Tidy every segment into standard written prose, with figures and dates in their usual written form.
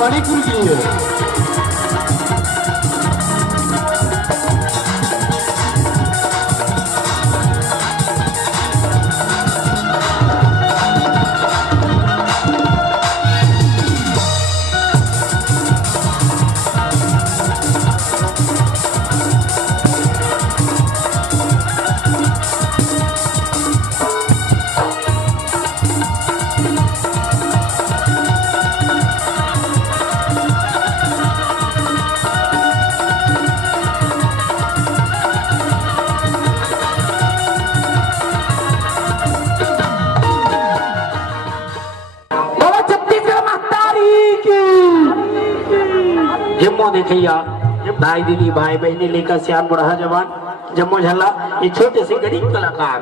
मणिपुर की है। जम्मो देखिया भाई दीदी भाई बहने लेकर सियान बुढ़ा जवान जम्मो झल्ला ये छोटे से गरीब कलाकार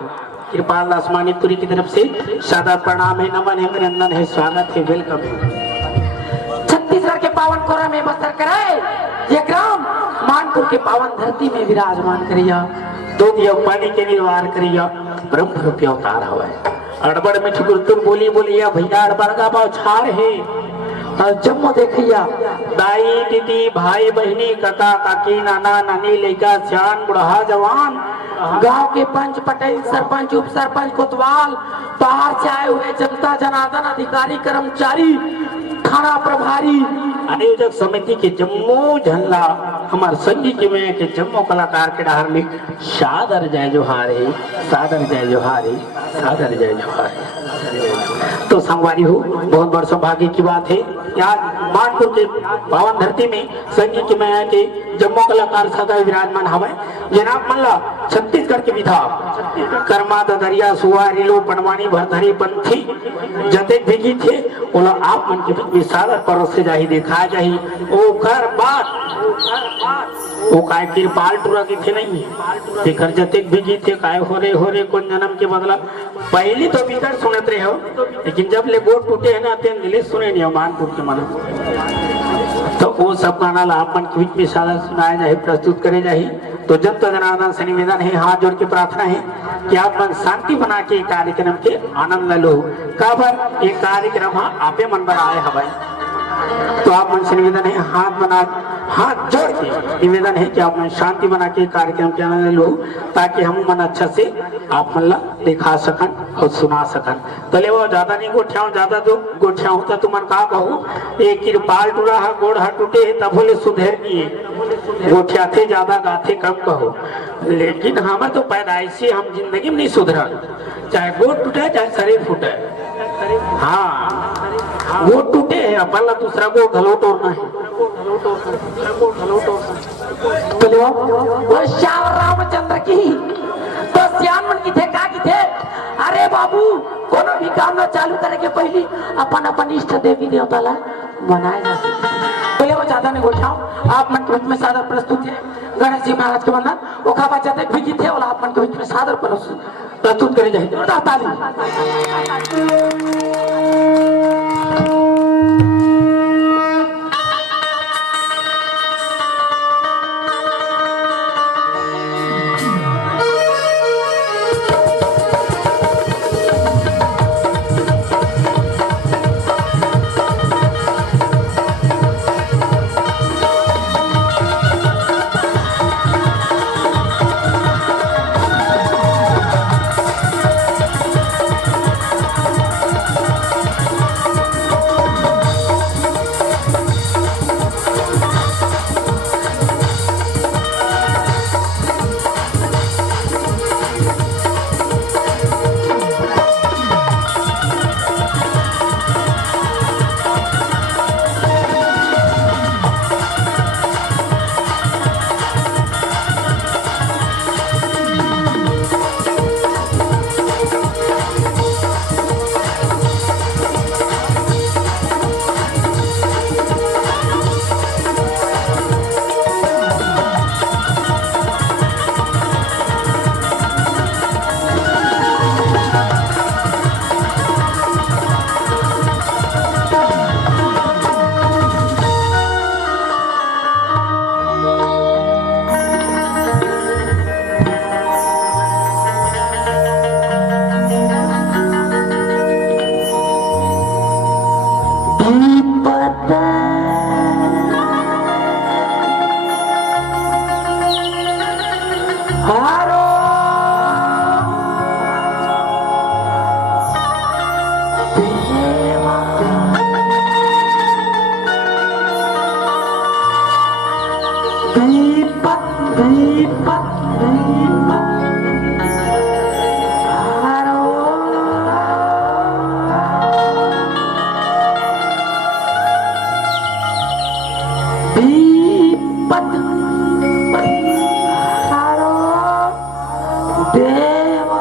कृपाल आसमानीपुरी की तरफ से सादा प्रणाम है, नमन है, अभिनंदन है, स्वागत है, वेलकम है। छत्तीसगढ़ के पावन कोरा में बस्तर कराए ये ग्राम मानपुर के पावन धरती में विराजमान करिया दूध या पानी के निर्वार करिया ब्रह्म रूपी अवतार हवा अड़बड़ में ठुकुर तुम बोली बोलिया भैया अड़बड़ का भाव छाड़ है। जम्मो देखिया दाई दीदी भाई बहनी काका काकी नाना नानी लड़का सियान बुढ़ा जवान गांव के पंच पटेल सरपंच उप सरपंच कोतवाल बाहर से आए हुए जनता जनार्दन अधिकारी कर्मचारी थाना प्रभारी आयोजक समिति के जम्मो झल्ला हमारे संगीत में के जम्मो कलाकार के डार में सादर जय जोहारे सादर जय जोहारे सादर जय जोहारे। तो संगवारी हो बहुत बड़ सौभाग्य की बात है आज मानपुर के पावन धरती में संगीत में के जम्मो कलाकार सदा विराजमान हवे जनाब मल्ला छत्तीसगढ़ के विधा कर्मा दरिया सुआ रेलो पनवानी भरधरी पंथी जते भी गीत थे ओला आप मन के बीच में सादर परोस से जाही देखा जाही ओकर बात वो काय कृपाल टूरा के थे नहीं देखकर जते भी गीत थे काय हो रे कौन जन्म के बदला पहली तो बिगड़ सुनत रहे हो लेकिन जब ले गोट टूटे है ना तेन दिले सुने नहीं मानपुर के मन तो वो सब गाना आप मन के बीच में सादा सुनाया जाए प्रस्तुत करे जाए। तो जब तो जनार्दन से निवेदन है हाथ जोड़ के प्रार्थना है कि आप मन शांति बना के कार्यक्रम के आनंद लो काबर ये कार्यक्रम आपे मन बनाए हवाई तो आप मन से निवेदन है हाथ जोड़ के निवेदन है कि आप मन शांति बना के कार्यक्रम के आनंद लो ताकि हम मन अच्छा से आप मन ला दिखा सकन और सुना सकन। तो ले वो ज्यादा नहीं गोठियाओ ज्यादा जो गोठियाओ तो तुमन का कहूँ एक कृपाल टूरा है गोड़ हा टूटे है तब बोले सुधर नहीं गोठिया थे ज्यादा गाथे कम कहो लेकिन हमें तो पैदाइशी हम जिंदगी में नहीं सुधरा चाहे गोड़ टूटे चाहे शरीर फूटे हाँ गोड़ टूटे है अपन दूसरा को घलो तोड़ना है वो श्याम रामचंद्र की तो श्याम मन की थे का की थे अरे बाबू कोनो भी काम ना चालू करे के पहली अपन अपन इष्ट देवी देवता ला मनाए जा पहले वो ज्यादा नहीं गोठाओ आप मन के बीच में सादर प्रस्तुत है गणेश जी महाराज के वंदन ओखा बच्चा तक भी थे और आप मन के बीच में सादर प्रस्तुत करे जाए जोरदार ताली। हारो देवा दीपक दीपक दीपक हारो दीपक हारो देवा दीपक हारो देवा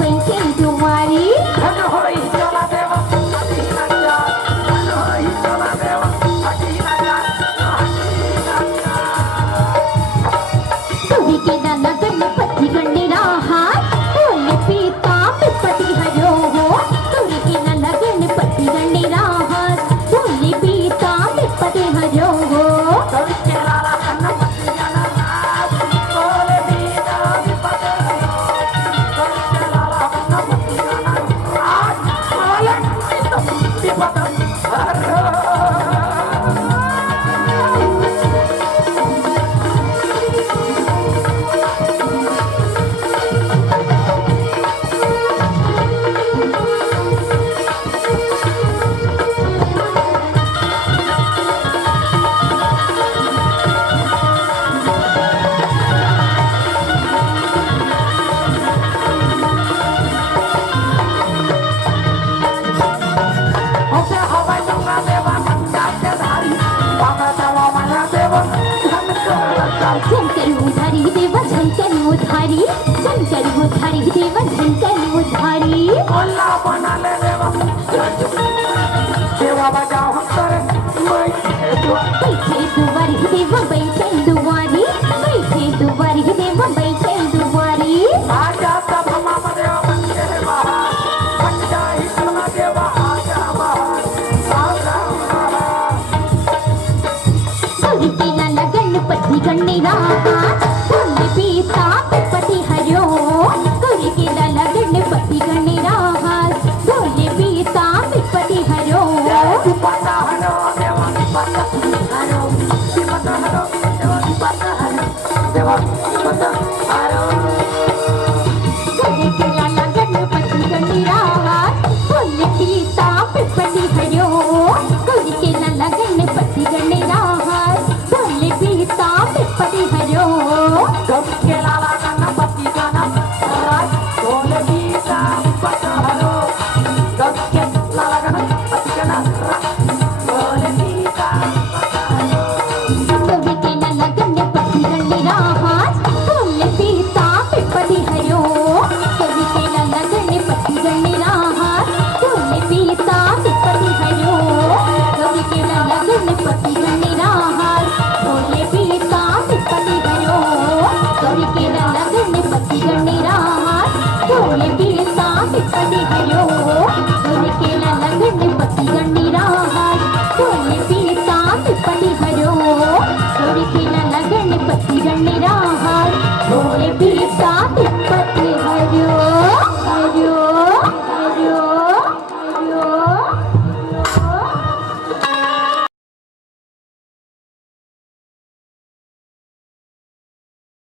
बैठे तुम्हारी शंकर उधारी देव शंकर उधारी शंकर उधारी देव शंकर उधारी अल्लाह बना ले देवा